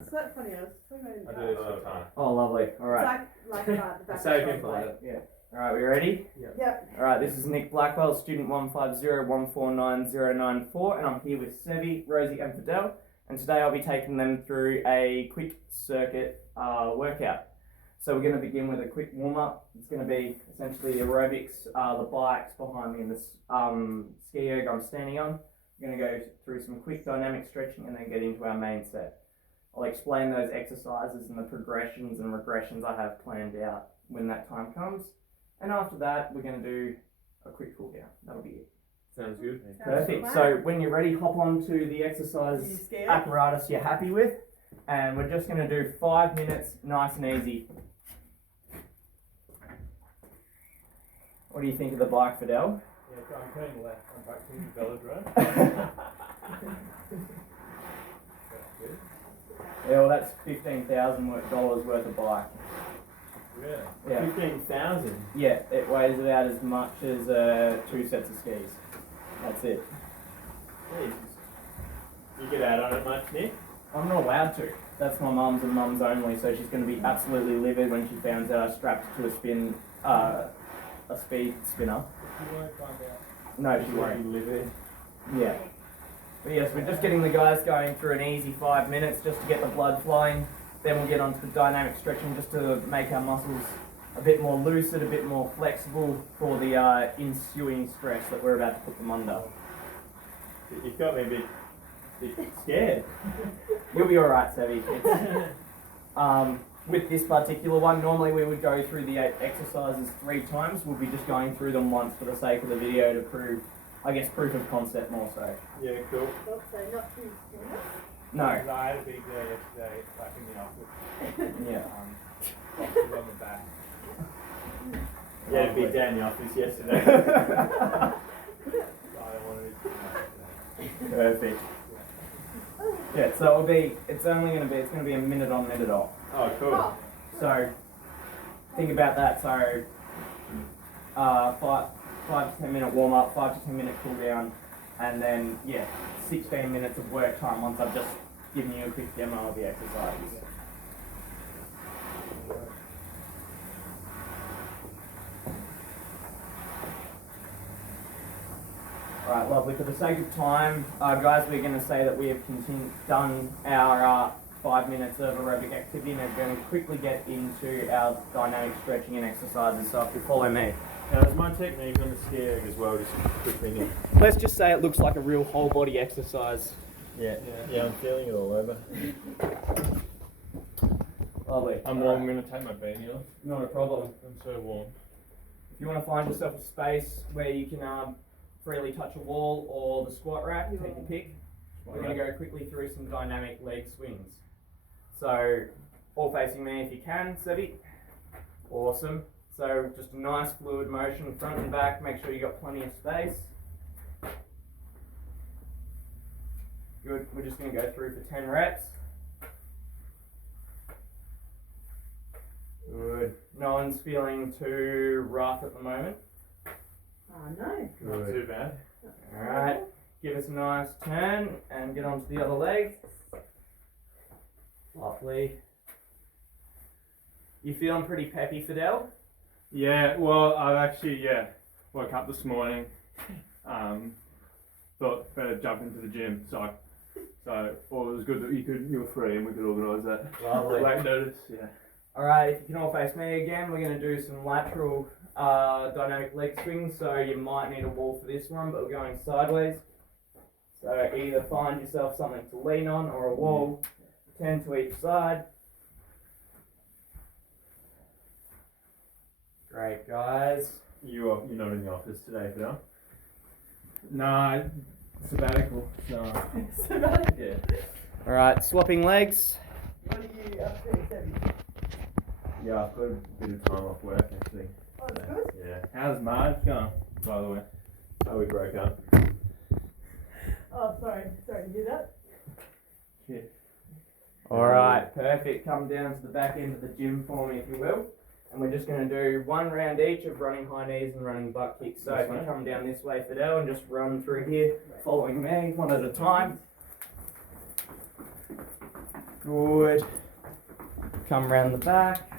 It's not funny, I was talking about it in the I car. do this all the time. Oh, lovely. All right. It's like the back Save of him the for later. Yeah. All right, we ready? Yep. All right, this is Nick Blackwell, student 150149094, and I'm here with Sevi, Rosie, and Fidel. And today I'll be taking them through a quick circuit workout. So we're going to begin with a quick warm-up. It's going to be essentially aerobics, the bikes behind me and the ski erg I'm standing on. We're going to go through some quick dynamic stretching and then get into our main set. I'll explain those exercises and the progressions and regressions I have planned out when that time comes. And after that, we're going to do a quick cool down. That'll be it. Sounds good. Perfect. So when you're ready, hop on to the exercise apparatus you're happy with. And we're just going to do 5 minutes, nice and easy. What do you think of the bike, Fidel? Yeah, so I'm turning left. I'm practicing the velodrome. Yeah, well, that's $15,000 worth of bike. Really? Yeah. 15,000? Yeah, it weighs about as much as 2 sets of skis. That's it. Jesus. You get out on it much, Nick? I'm not allowed to. That's my mum's and mum's only, so she's going to be absolutely livid when she finds out I strapped her to a speed spinner. You won't find out. No, she won't. You live there. Yeah. But yes, we're just getting the guys going through an easy 5 minutes just to get the blood flowing. Then we'll get onto the dynamic stretching just to make our muscles a bit more lucid, a bit more flexible for the ensuing stress that we're about to put them under. You've got me a bit scared. You'll be alright, Sevi. With this particular one, normally we would go through the 8 exercises 3 times. We'll be just going through them once for the sake of the video to prove, I guess, proof of concept more so. Yeah, cool. So not too No. I had a big day yesterday back in the office. Yeah. Boxes on the back. Yeah, a big day in the office yesterday. I don't want to be too much today. Perfect. Yeah, so it's going to be a minute on, minute off. Oh, cool. So think about that. So 5 to 10 minute warm up, 5 to 10 minute cool down, and then 16 minutes of work time once I've just given you a quick demo of the exercises. Alright, lovely. For the sake of time, guys, we're going to say that we have done our 5 minutes of aerobic activity and are going to quickly get into our dynamic stretching and exercises. So if you follow me. Now, there's my technique on the ski erg as well, just quickly, Nick. Let's just say it looks like a real whole body exercise. Yeah, I'm feeling it all over. Lovely. I'm warm, I'm going to take my beanie off. Not a problem. I'm so warm. If you want to find yourself a space where you can freely touch a wall or the squat rack, take your pick. We're going to go quickly through some dynamic leg swings. So, all facing me if you can, Sevi. Awesome. So, just a nice fluid motion front and back. Make sure you got plenty of space. Good. We're just going to go through for 10 reps. Good. No one's feeling too rough at the moment. Oh no. Not too bad. Alright. Give us a nice turn and get onto the other leg. Lovely. You feeling pretty peppy, Fidel? Yeah, well, I've actually, woke up this morning, thought better jump into the gym, so it was good that you were free and we could organise that. Lovely. Late notice, yeah. Alright, if you can all face me again, we're going to do some lateral dynamic leg swings, so you might need a wall for this one, but we're going sideways. So either find yourself something to lean on or a wall, 10 to each side. Great, guys. You're not in the office today, Fidel? Nah, sabbatical. So. Sabbatical. Yeah. Alright, swapping legs. What are you up to, Sevi? Yeah, I've got a bit of time off work actually. Oh, that's good. Yeah. How's Marge going, by the way? Oh, we broke up. Oh, sorry to hear that. Yeah. Alright, perfect. Come down to the back end of the gym for me, if you will. And we're just going to do 1 round each of running high knees and running butt kicks. So if you come down this way, Fidel, and just run through here, following me, one at a time. Good. Come round the back.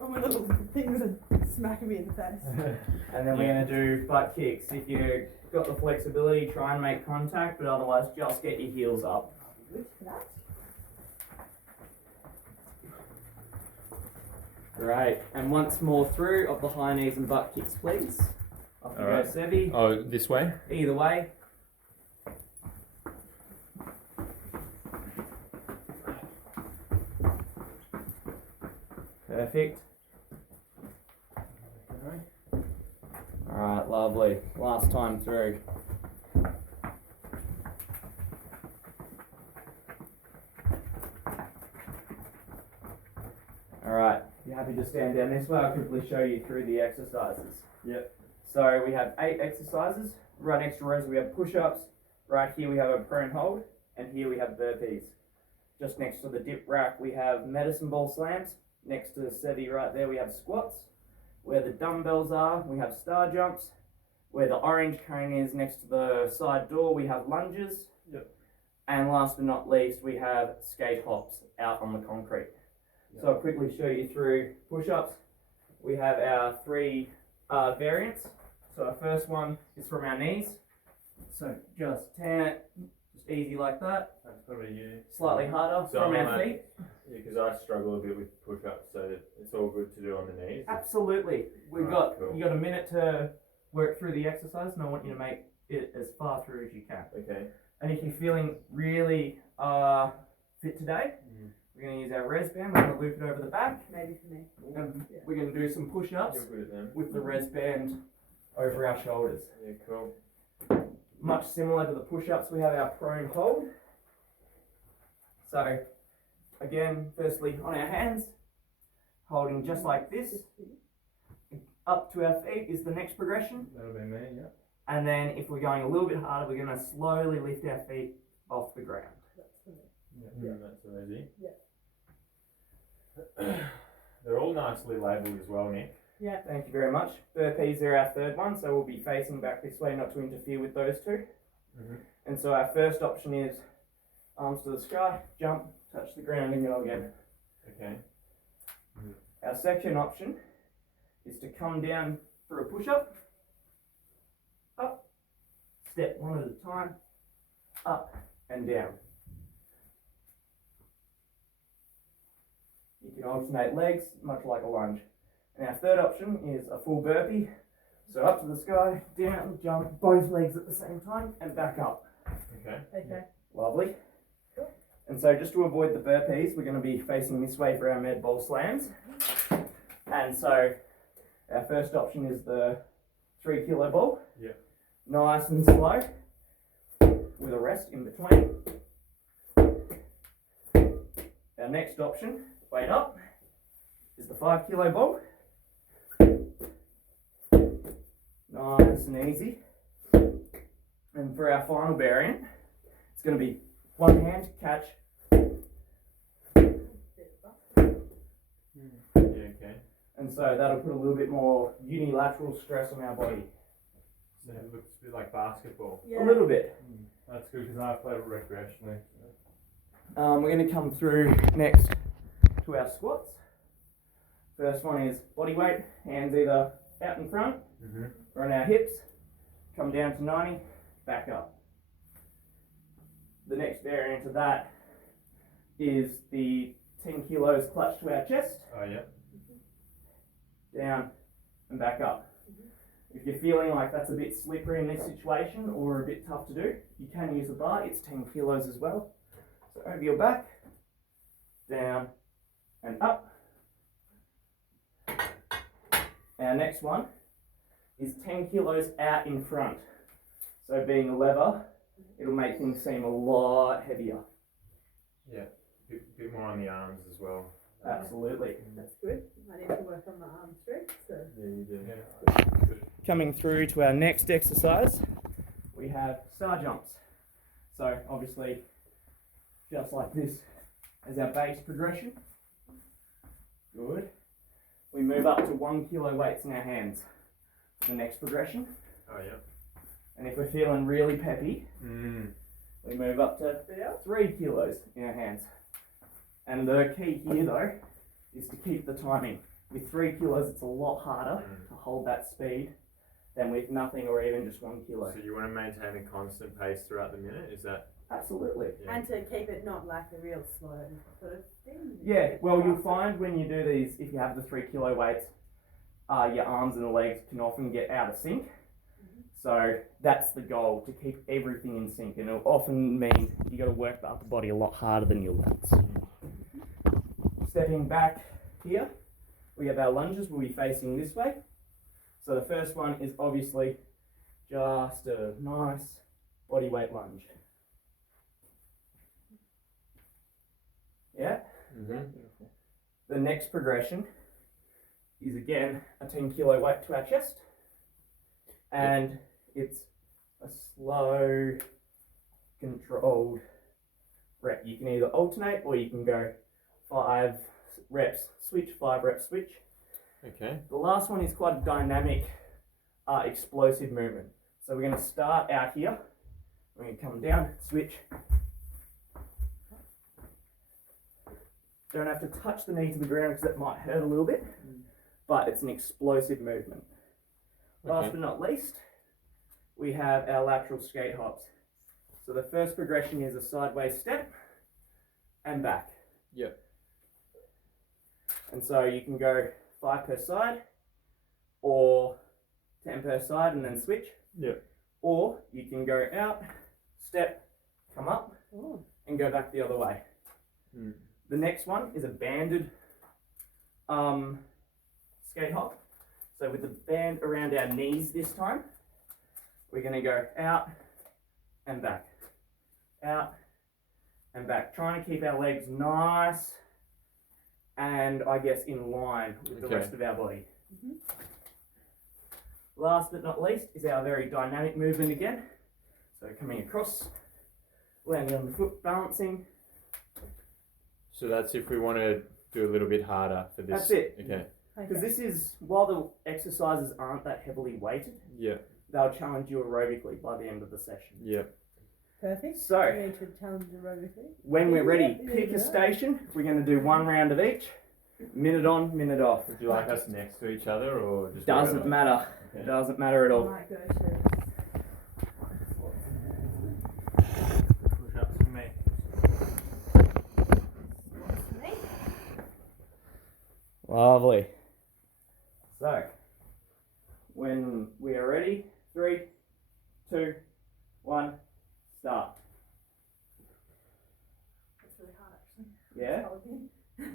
Oh, my little things are smacking me in the face. And then we're going to do butt kicks. If you've got the flexibility, try and make contact, but otherwise just get your heels up. Good for that. Great. And once more through of the high knees and butt kicks, please. Off you go, Alright. Sevi. Oh, this way? Either way. Perfect. Alright, lovely. Last time through. Alright, you happy to stand down this way? I'll quickly show you through the exercises. Yep. So we have 8 exercises. Right next to Rosie we have push-ups. Right here we have a prone hold. And here we have burpees. Just next to the dip rack we have medicine ball slams. Next to the Sevi right there we have squats. Where the dumbbells are we have star jumps. Where the orange cone is next to the side door we have lunges. Yep. And last but not least we have skate hops out on the concrete. So I'll quickly show you through push-ups. We have our 3 variants. So our first one is from our knees. So just turn it, just easy like that. That's probably you. Slightly harder So from I'm our like- feet. Yeah, because I struggle a bit with push-ups, so it's all good to do on the knees. Absolutely. We've Alright, got cool. you got a minute to work through the exercise, and I want you to make it as far through as you can. Okay. And if you're feeling really fit today, Mm. we're going to use our res band. We're going to loop it over the back, Maybe for me. and we're going to do some push-ups You're good at them. with the res band over our shoulders. Yeah, cool. Much similar to the push-ups, we have our prone hold. So, again, firstly on our hands, holding just like this. Up to our feet is the next progression. That'll be me, yeah. And then if we're going a little bit harder, we're going to slowly lift our feet off the ground. That's for me. Yeah, that's easy. Yeah. They're all nicely labelled as well, Nick. Yeah. Thank you very much. Burpees are our third one, so we'll be facing back this way not to interfere with those two. Mm-hmm. And so our first option is arms to the sky, jump, touch the ground and go again. Okay. Our second option is to come down for a push-up, up, step one at a time, up and down. You can alternate legs, much like a lunge. And our third option is a full burpee. So up to the sky, down, jump, both legs at the same time, and back up. Okay. Okay. Lovely. And so just to avoid the burpees, we're going to be facing this way for our med ball slams. And so our first option is the 3 kilo ball. Yeah. Nice and slow, with a rest in between. Our next option, weight up, is the 5 kilo ball. Nice and easy. And for our final variant, it's going to be one hand catch. Yeah, okay. And so that'll put a little bit more unilateral stress on our body. So it looks a bit like basketball. Yeah. A little bit. That's good because I play it recreationally. We're going to come through next to our squats. First one is body weight, hands either out in front Mm-hmm. or on our hips. Come down to 90, back up. The next variant of that is the 10 kilos clutch to our chest, Oh, yeah. down and back up. If you're feeling like that's a bit slippery in this situation or a bit tough to do, you can use a bar. It's 10 kilos as well. So over your back, down and up. Our next one is 10 kilos out in front. So being a lever, it'll make things seem a lot heavier. Yeah. Bit more on the arms as well. Absolutely. That's good. I need to work on my arm strength. So. Yeah, you do. Yeah. Good. Coming through to our next exercise, we have star jumps. So obviously, just like this as our base progression. Good. We move up to 1 kilo weights in our hands. The next progression. Oh, yeah. And if we're feeling really peppy, Mm. we move up to 3 kilos in our hands. And the key here though is to keep the timing. With 3 kilos, it's a lot harder to hold that speed than with nothing or even just 1 kilo. So you want to maintain a constant pace throughout the minute? Is that? Absolutely. Yeah. And to keep it not like a real slow sort of thing. Yeah, well, you'll find when you do these, if you have the 3 kilo weights, your arms and the legs can often get out of sync. So that's the goal, to keep everything in sync, and it'll often mean you got to work the upper body a lot harder than your legs. Stepping back here, we have our lunges. We'll be facing this way. So the first one is obviously just a nice body weight lunge. Yeah. The next progression is again a 10 kilo weight to our chest, and it's a slow, controlled rep. You can either alternate or you can go 5 reps, switch, 5 reps, switch. Okay. The last one is quite a dynamic, explosive movement. So we're going to start out here. We're going to come down, switch. Don't have to touch the knee to the ground because that might hurt a little bit, but it's an explosive movement. Last but not least, we have our lateral skate hops. So the first progression is a sideways step and back. Yep. And so you can go 5 per side or 10 per side and then switch. Yep. Or you can go out, step, come up, and go back the other way. The next one is a banded skate hop. So with the band around our knees this time, we're going to go out and back, out and back, trying to keep our legs nice and I guess in line with the rest of our body. Last but not least is our very dynamic movement again. So coming across, landing on the foot, balancing. So that's if we want to do a little bit harder for this. That's it. Okay. Because this is, while the exercises aren't that heavily weighted, Yeah. they'll challenge you aerobically by the end of the session. Yeah. Perfect. So, We need to challenge aerobically. when we're ready, Yeah, pick yeah. a station. We're going to do 1 round of each. Minute on, minute off. Would you like us next to each other or just? Doesn't wherever? matter. Okay. Doesn't matter at I all. might go to. Push-ups for me. Lovely. So, when we are ready, 3, 2, 1, start. It's really hard actually. Yeah?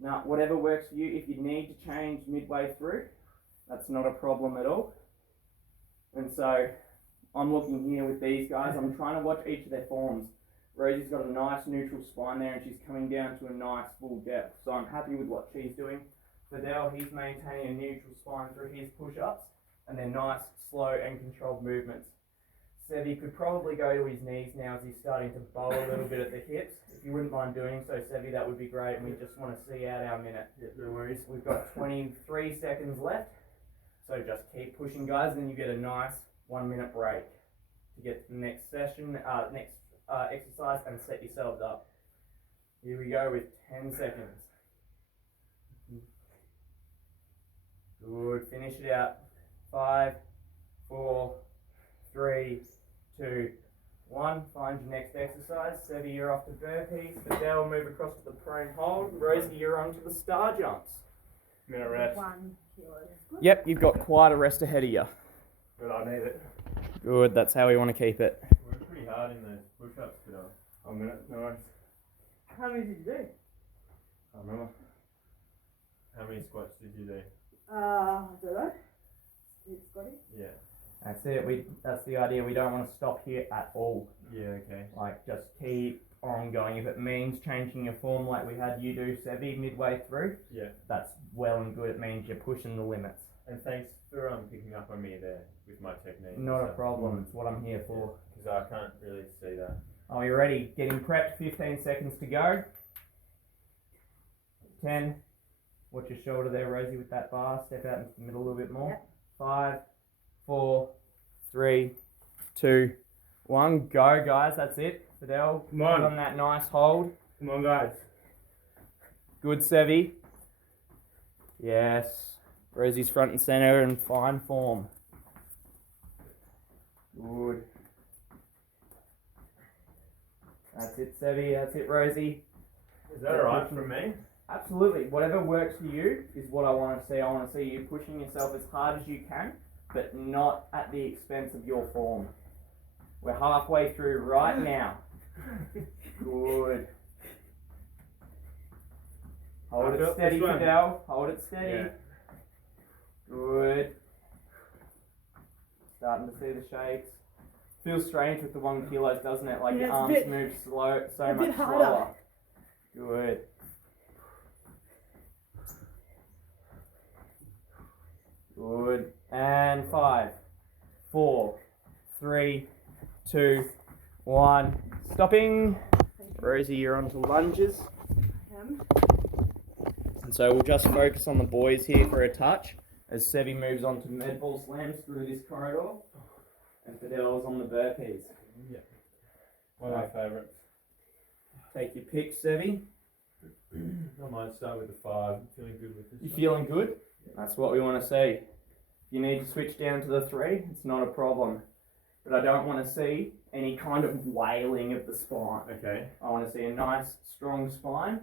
Now, whatever works for you. If you need to change midway through, that's not a problem at all. And so, I'm looking here with these guys. I'm trying to watch each of their forms. Rosie's got a nice neutral spine there and she's coming down to a nice full depth. So I'm happy with what she's doing. Fidel, he's maintaining a neutral spine through his push-ups and they're nice, slow and controlled movements. Sevi could probably go to his knees now as he's starting to bow a little bit at the hips. If you wouldn't mind doing so, Sevi, that would be great. And we just want to see out our minute. No worries. We've got 23 seconds left. So just keep pushing, guys, and then you get a nice 1 minute break to get to the next session, next exercise and set yourselves up. Here we go with 10 seconds. Good, finish it out. 5, 4, 3, 2, 1. Find your next exercise. Sevi, you're off to burpees. Fidel, move across to the prone hold. Rosie, you're on to the star jumps. Minute rest. 1 kilo is good. Yep, you've got quite a rest ahead of you. But I need it. Good, that's how we want to keep it. We're pretty hard in those push-ups today. A minute, no worries. How many did you do? I remember. How many squats did you do? I don't know. It's Scotty. Yeah. That's it. That's the idea. We don't want to stop here at all. Yeah, okay. Like, just keep on going. If it means changing your form like we had you do, Sevi, midway through, Yeah. that's well and good. It means you're pushing the limits. And thanks for picking up on me there with my technique. Not a problem. It's what I'm here for. Because I can't really see that. Are you ready? Getting prepped. 15 seconds to go. 10. Watch your shoulder there, Rosie, with that bar. Step out into the middle a little bit more. Yep. 5, 4, 3, 2, 1. Go, guys. That's it. Fidel, Come on. put on that nice hold. Come on, guys. Good, Sevi. Yes. Rosie's front and center in fine form. Good. That's it, Sevi. That's it, Rosie. Is that alright for me? Absolutely. Whatever works for you is what I want to see. I want to see you pushing yourself as hard as you can, but not at the expense of your form. We're halfway through right now. Good. Hold it steady, Fidel. Hold it steady. Yeah. Good. Starting to see the shapes. Feels strange with the 1 kilo, doesn't it? Like Yeah, your it's a arms bit- move so a much bit harder. slower. Good. Good. And 5, 4, 3, 2, 1. Stopping. Rosie, you're on to lunges. Him. And so we'll just focus on the boys here for a touch as Sevi moves on to med ball slams through this corridor and Fidel's on the burpees. Yeah. One of my favourites. Take your pick, Sevi. I might start with the 5. I'm feeling good with this. You feeling good? That's what we want to see. If you need to switch down to the 3, it's not a problem. But I don't want to see any kind of wailing of the spine. Okay. I want to see a nice, strong spine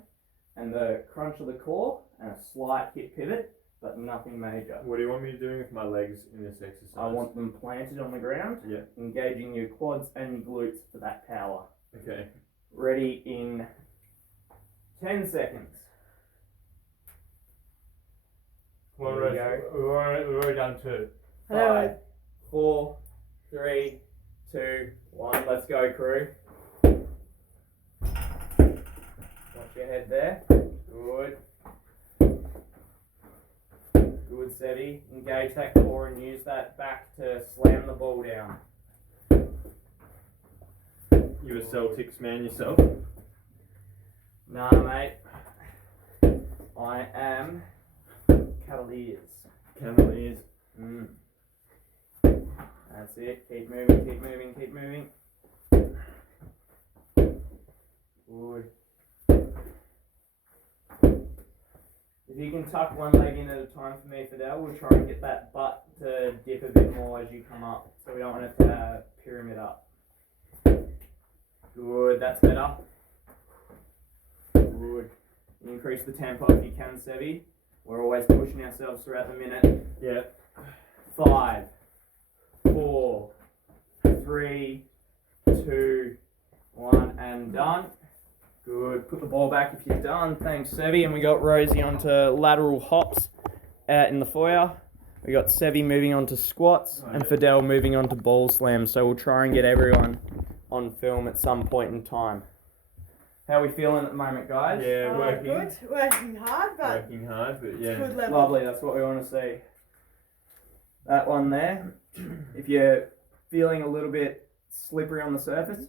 and the crunch of the core and a slight hip pivot, but nothing major. What do you want me doing with my legs in this exercise? I want them planted on the ground, Yeah. engaging your quads and your glutes for that power. Okay. Ready in 10 seconds. Come on, There we Rose. go. We've already done 2. 5, 4, 3, 2, 1. Let's go, crew. Watch your head there. Good. Good, Sevi. Engage that core and use that back to slam the ball down. You a Celtics man yourself? Nah, mate. I am Cavaliers. Cavaliers. That's it. Keep moving, keep moving, keep moving. Good. If you can tuck one leg in at a time for me, Fidel, we'll try and get that butt to dip a bit more as you come up. So we don't want it to pyramid up. Good, that's better. Good. Increase the tempo if you can, Sevi. We're always pushing ourselves throughout the minute. Yeah. 5, 4, 3, 2, 1, and done. Good. Put the ball back if you're done. Thanks, Sevi. And we got Rosie onto lateral hops out in the foyer. We got Sevi moving on to squats and Fidel moving on to ball slams. So we'll try and get everyone on film at some point in time. How are we feeling at the moment, guys? Yeah, working. Good. Working hard, but Working hard, but yeah. it's good level. Lovely, that's what we want to see. That one there, if you're feeling a little bit slippery on the surface,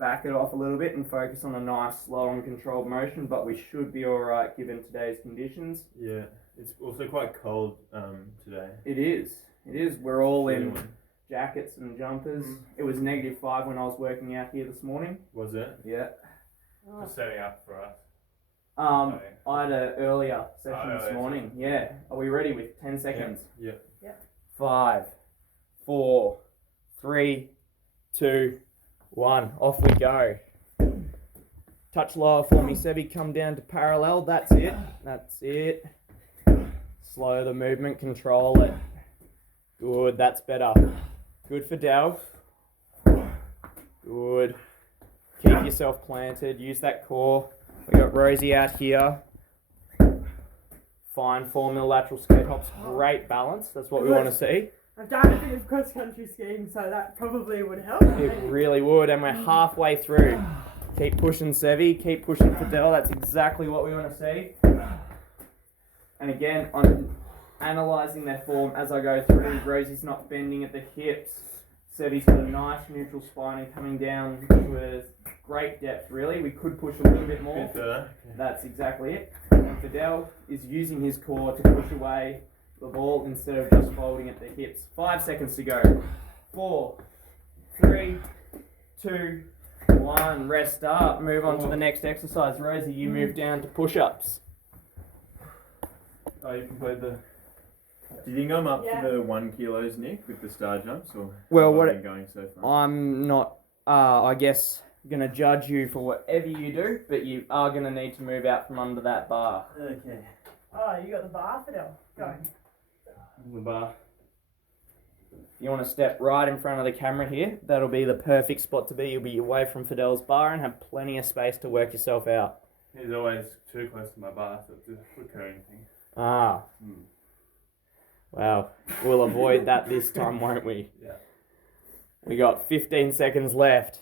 back it off a little bit and focus on a nice, slow and controlled motion, but we should be alright given today's conditions. Yeah. It's also quite cold today. It is. We're all in jackets and jumpers. It was -5 when I was working out here this morning. Was it? Yeah. Oh. Just setting up for us. I had an earlier session this earlier morning. Yeah. Are we ready with 10 seconds? Yeah. 5, 4, 3, 2, 1. Off we go. Touch lower for me, Sevi. Come down to parallel. That's it. That's it. Slow the movement. Control it. Good. That's better. Good for Del. Good. Keep yourself planted. Use that core. We got Rosie out here. Fine form in the lateral skate hops. Great balance. That's what we want to see. I've done a bit of cross-country skiing, so that probably would help. It really would, and we're halfway through. Keep pushing, Sevi. Keep pushing, Fidel. That's exactly what we want to see. And again, I'm analysing their form as I go through. Rosie's not bending at the hips. Sevi's got a nice neutral spine and coming down to a great depth, really. We could push a little bit more. Bit further. That's exactly it. And Fidel is using his core to push away the ball instead of just folding at the hips. 5 seconds to go. 4, 3, 2, 1. Rest up. Move on to the next exercise. Rosie, you move down to push-ups. Oh, you completed the. Do you think I'm up Yeah. for the 1 kilos, Nick, with the star jumps, or Well, how what have I been going so far? I'm not, I guess, gonna judge you for whatever you do, but you are gonna need to move out from under that bar. Okay. Oh, you got the bar, Fidel. Go. The bar. You want to step right in front of the camera here. That'll be the perfect spot to be. You'll be away from Fidel's bar and have plenty of space to work yourself out. He's always too close to my bar, so it's a recurring thing. Ah. Wow. We'll avoid that this time, won't we? Yeah. We got 15 seconds left.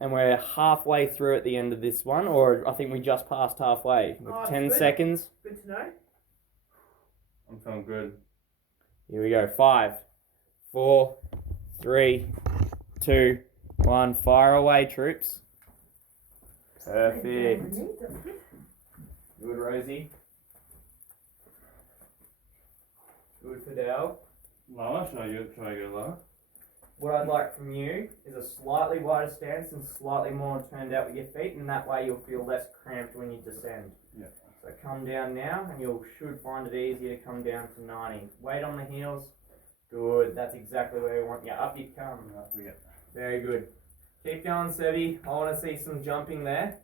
And we're halfway through at the end of this one, or I think we just passed halfway. With Oh, 10 good. seconds. Good to know. I'm feeling good. Here we go. 5, 4, 3, 2, 1. Fire away, troops. Perfect. Good, Rosie. Good, Fidel. Lower? Should I go lower? What I'd like from you is a slightly wider stance and slightly more turned out with your feet, and that way you'll feel less cramped when you descend. Yeah. So come down now, and you should find it easier to come down to 90. Weight on the heels. Good. That's exactly where we want you. Up you come. Up we get. Very good. Keep going, Sebi. I want to see some jumping there.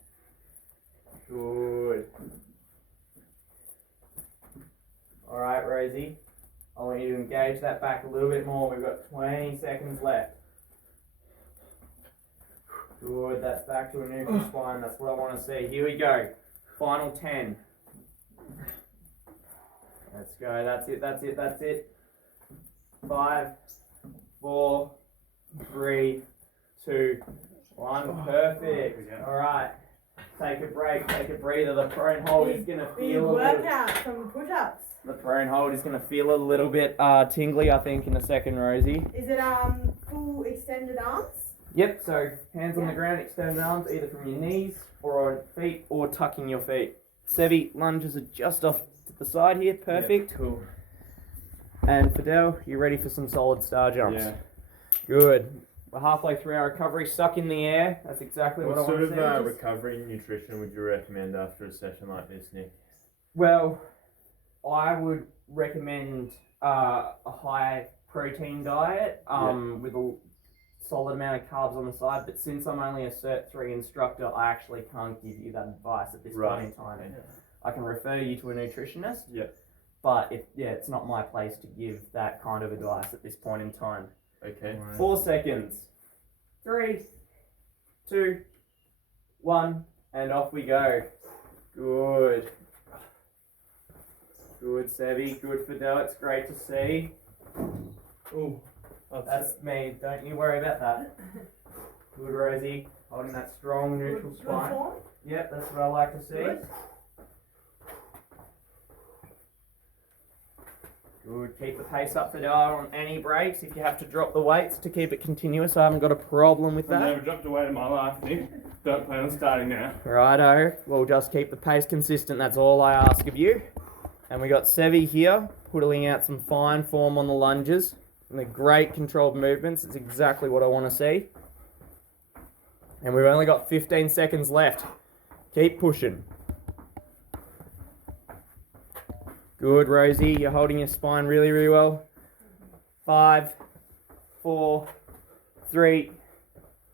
Good. All right, Rosie. I want you to engage that back a little bit more. We've got 20 seconds left. Good. That's back to a neutral spine. That's what I want to see. Here we go. Final 10. Let's go. That's it. That's it. That's it. 5, 4, 3, 2, 1. Perfect. All right. Take a break. Take a breather. The prone hold is gonna Big feel a little. workout from push-ups. The prone hold is gonna feel a little bit tingly, I think, in a second, Rosie. Is it full extended arms? Yep. So hands on the ground, extended arms, either from your knees or on feet, or tucking your feet. Sebi, lunges are just off to the side here. Perfect. Yep, cool. And Fidel, you ready for some solid star jumps? Yeah. Good. We're halfway through our recovery. Suck in the air. That's exactly what I What want sort to of see. recovery and nutrition would you recommend after a session like this, Nick? Well, I would recommend a high protein diet with a solid amount of carbs on the side. But since I'm only a Cert 3 instructor, I actually can't give you that advice at this point in time. I can refer you to a nutritionist. Yeah. But it's not my place to give that kind of advice at this point in time. Okay. 4 seconds. 3, 2, 1, and off we go. Good. Good, Sebi. Good, Fidel. It's great to see. Oh, That's me. Don't you worry about that. Good, Rosie. Holding that strong neutral Good spine. form. Yep, that's what I like to see. Good. Good. Keep the pace up, Fidel, on any breaks. If you have to drop the weights to keep it continuous, I haven't got a problem with I've that. never dropped a weight in my life, Nick. Don't plan on starting now. Righto. We'll just keep the pace consistent. That's all I ask of you. And we got Sevi here, putting out some fine form on the lunges. And the great controlled movements. It's exactly what I want to see. And we've only got 15 seconds left. Keep pushing. Good, Rosie. You're holding your spine really, really well. 5, 4, 3,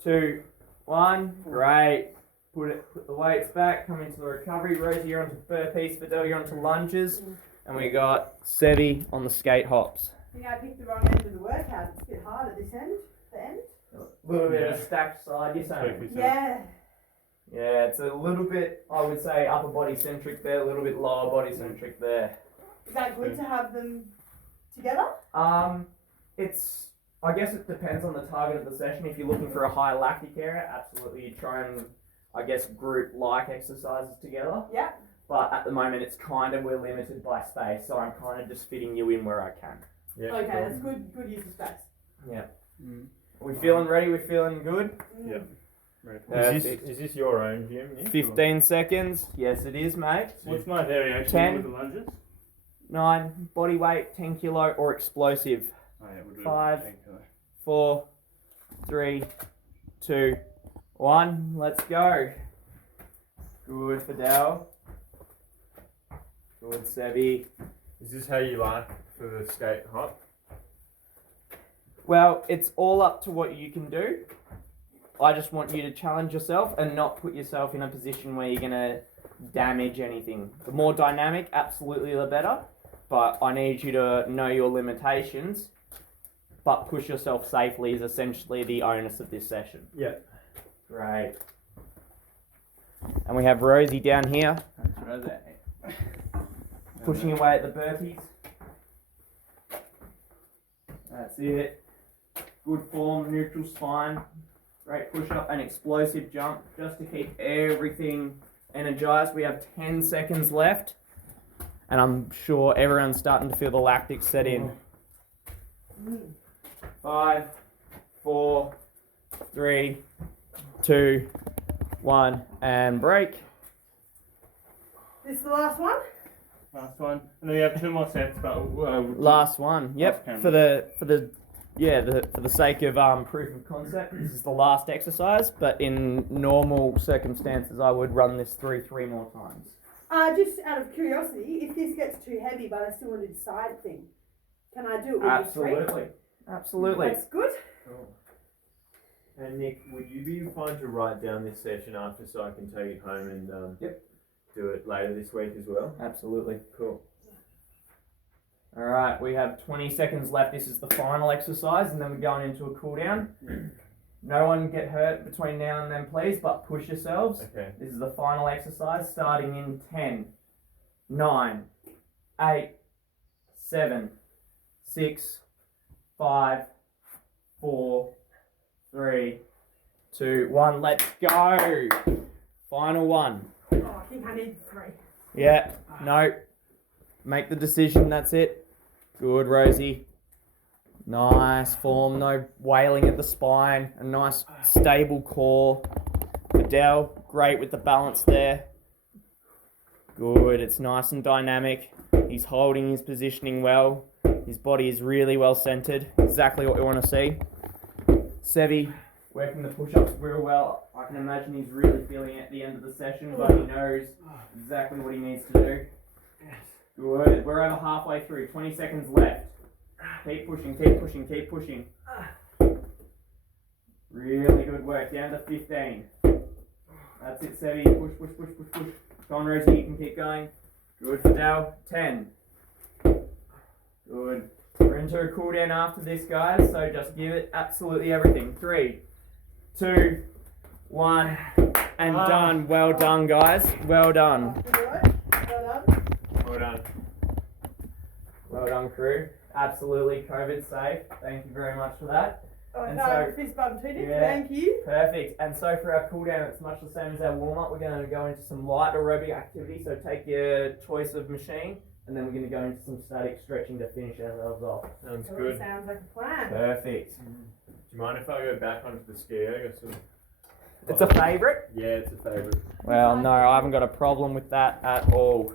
2, 1. Great. Put the weights back. Come into the recovery. Rosie, you're onto burpees. Fidel, you're onto lunges. And we got Sevi on the skate hops. I think I picked the wrong end of the workout. It's a bit hard at this end. The end. A little bit of a stacked side, you're saying? Perfect. Yeah. Yeah, it's a little bit, I would say, upper body centric there, a little bit lower body centric there. Is that good to have them together? It's, I guess it depends on the target of the session. If you're looking for a high lactic area, absolutely you try and, I guess, group like exercises together. Yeah. But at the moment, it's kind of, we're limited by space, so I'm kind of just fitting you in where I can. Yeah, Okay, cool. that's good use of space. Yeah. Mm. Are we feeling ready? We feeling good? Yeah. Perfect. Is this your own gym, Nick? 15 seconds. Yes, it is, mate. What's my variation 10. with the lunges? 9, body weight, 10 kilo or explosive. Oh, yeah, we'll do 5, 10 kilo. 4, 3, 2, 1. Let's go. Good, Fidel. Good, Sevi. Is this how you like for the skate hop? Well, it's all up to what you can do. I just want you to challenge yourself and not put yourself in a position where you're going to damage anything. The more dynamic, absolutely the better. But I need you to know your limitations. But push yourself safely is essentially the onus of this session. Yeah. Great. And we have Rosie down here. That's Rosie. Pushing away at the burpees. That's it. Good form, neutral spine. Great push up and explosive jump just to keep everything energized. We have 10 seconds left. And I'm sure everyone's starting to feel the lactic set in. 5, 4, 3, 2, 1, and break. This is the last one? Last one. And then we have 2 more sets, but Last one. Yep. For the sake of proof of concept, this is the last exercise. But in normal circumstances, I would run this through 3 more times. Just out of curiosity, if this gets too heavy, but I still want to do the side thing, can I do it with Absolutely. Absolutely. That's good. Cool. And Nick, would you be fine to write down this session after so I can take it home and do it later this week as well? Absolutely. Cool. All right, we have 20 seconds left. This is the final exercise, and then we're going into a cool down. No one get hurt between now and then, please, but push yourselves. Okay. This is the final exercise starting in 10, 9, 8, 7, 6, 5, 4, 3, 2, 1. Let's go. Final one. Oh, I think I need 3. Yeah, no. Make the decision, that's it. Good, Rosie. Nice form, no wailing at the spine. A nice stable core. Adele, great with the balance there. Good, it's nice and dynamic. He's holding his positioning well. His body is really well centered. Exactly what we want to see. Sevi, working the push-ups real well. I can imagine he's really feeling it at the end of the session, but he knows exactly what he needs to do. Good, we're over halfway through. 20 seconds left. Keep pushing, keep pushing, keep pushing. Really good work. Down to 15. That's it, Sevi. Push, push, push, push, push. Go on, Rosie. You can keep going. Good for Dal. 10. Good. We're into a cool down after this, guys. So just give it absolutely everything. 3, 2, 1, and done. Well done, guys. Well done. Well done. Well done, crew. Absolutely COVID safe. Thank you very much for that. Oh, And no, so- fist bump to you. Yeah. Thank you. Perfect. And so for our cool down, it's much the same as our warm up. We're going to go into some light aerobic activity. So take your choice of machine, and then we're going to go into some static stretching to finish ourselves off. Sounds Oh, good. sounds like a plan. Perfect. Do you mind if I go back onto the ski? I got some... It's a favourite? Yeah, it's a favourite. Well, no, I haven't got a problem with that at all.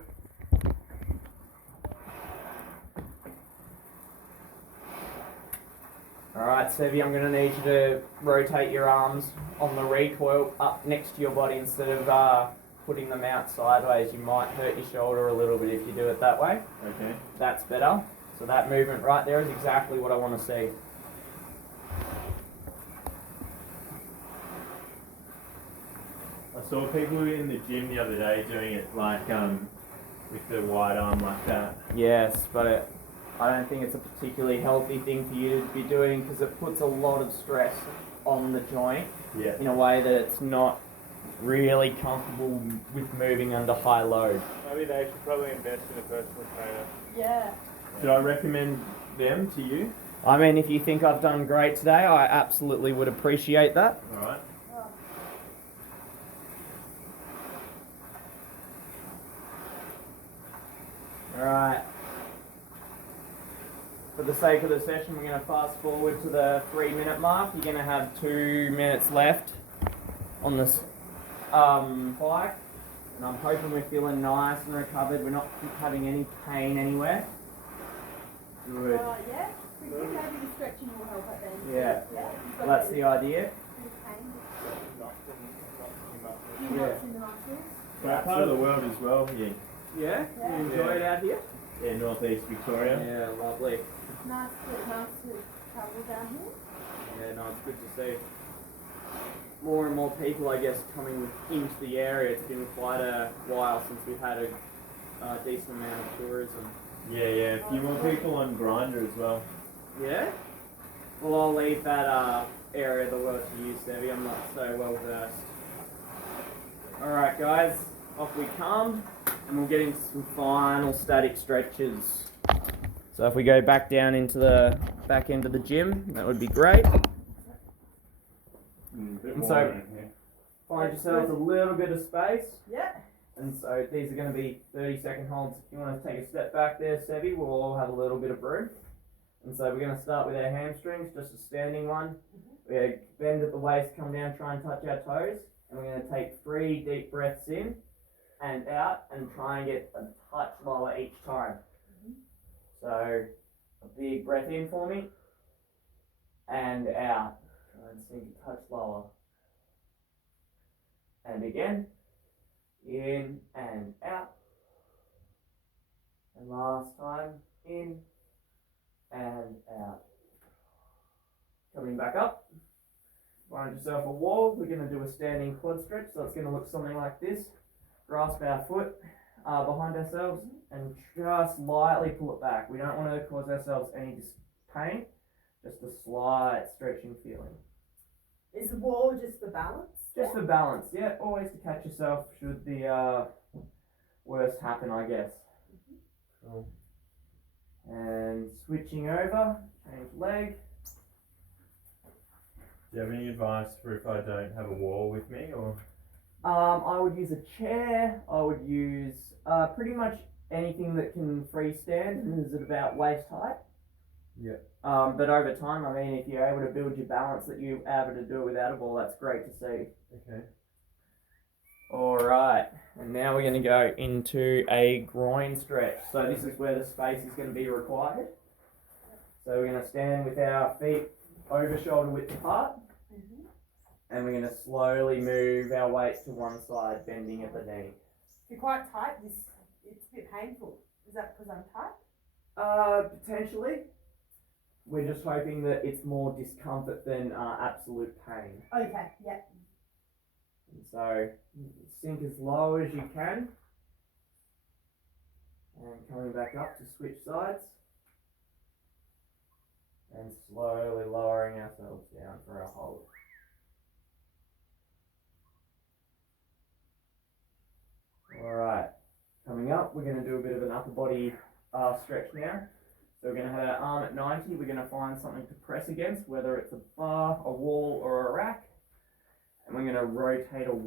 Alright, Sevi, I'm going to need you to rotate your arms on the recoil up next to your body instead of putting them out sideways. You might hurt your shoulder a little bit if you do it that way. Okay. That's better. So that movement right there is exactly what I want to see. I saw people in the gym the other day doing it like with the wide arm like that. Yes, but I don't think it's a particularly healthy thing for you to be doing because it puts a lot of stress on the joint Yeah. in a way that it's not really comfortable with moving under high load. Maybe they should probably invest in a personal trainer. Yeah. Should I recommend them to you? I mean, if you think I've done great today, I absolutely would appreciate that. Alright. Alright. For the sake of the session, we're going to fast forward to the 3-minute mark. You're going to have 2 minutes left on this bike. And I'm hoping we're feeling nice and recovered. We're not having any pain anywhere. Good. Yeah. Maybe the stretching will help it then. Yeah. Yeah. Well, that's the idea. Few knots in the muscles. That part of the world as well, yeah. Yeah? Yeah. You enjoy it out here? Yeah, northeast Victoria. Yeah, lovely. Nice to travel down here. Yeah, no, it's good to see more and more people, I guess, coming into the area. It's been quite a while since we've had a decent amount of tourism. Yeah, a few more people on Grindr as well. Yeah? Well, I'll leave that area of the world to you, Sevi. I'm not so well versed. Alright, guys, off we come, and we'll get into some final static stretches. So if we go back down into the back end of the gym, that would be great. And so, find yourselves a little bit of space. Yeah. And so these are going to be 30-second holds. If you want to take a step back there, Sevi, we'll all have a little bit of room. And so we're going to start with our hamstrings, just a standing one. We're going to bend at the waist, come down, try and touch our toes. And we're going to take 3 deep breaths in and out and try and get a touch lower each time. So a big breath in for me and out. Try and sink a touch lower. And again, in and out. And last time, in and out. Coming back up. Find yourself a wall. We're going to do a standing quad stretch, so it's going to look something like this. Grasp our foot behind ourselves and just lightly pull it back. We don't want to cause ourselves any pain, just a slight stretching feeling. Is the wall just for balance? Just for balance, yeah. Always to catch yourself should the worst happen, I guess. Cool. And switching over, change leg. Do you have any advice for if I don't have a wall with me, or? I would use a chair. I would use pretty much anything that can freestand and is at about waist height. Yeah. But over time, I mean, if you're able to build your balance that you're able to do it without a ball, that's great to see. Okay. Alright, and now we're going to go into a groin stretch. So this is where the space is going to be required. So we're going to stand with our feet over shoulder width apart. And we're going to slowly move our weight to one side, bending at the knee. If you're quite tight, it's a bit painful. Is that because I'm tight? Potentially. We're just hoping that it's more discomfort than absolute pain. Okay, yeah. And so, sink as low as you can. And coming back up to switch sides. And slowly lowering ourselves down for a hold. Alright, coming up, we're going to do a bit of an upper body stretch now. So we're going to have our arm at 90, we're going to find something to press against, whether it's a bar, a wall or a rack. And we're going to rotate away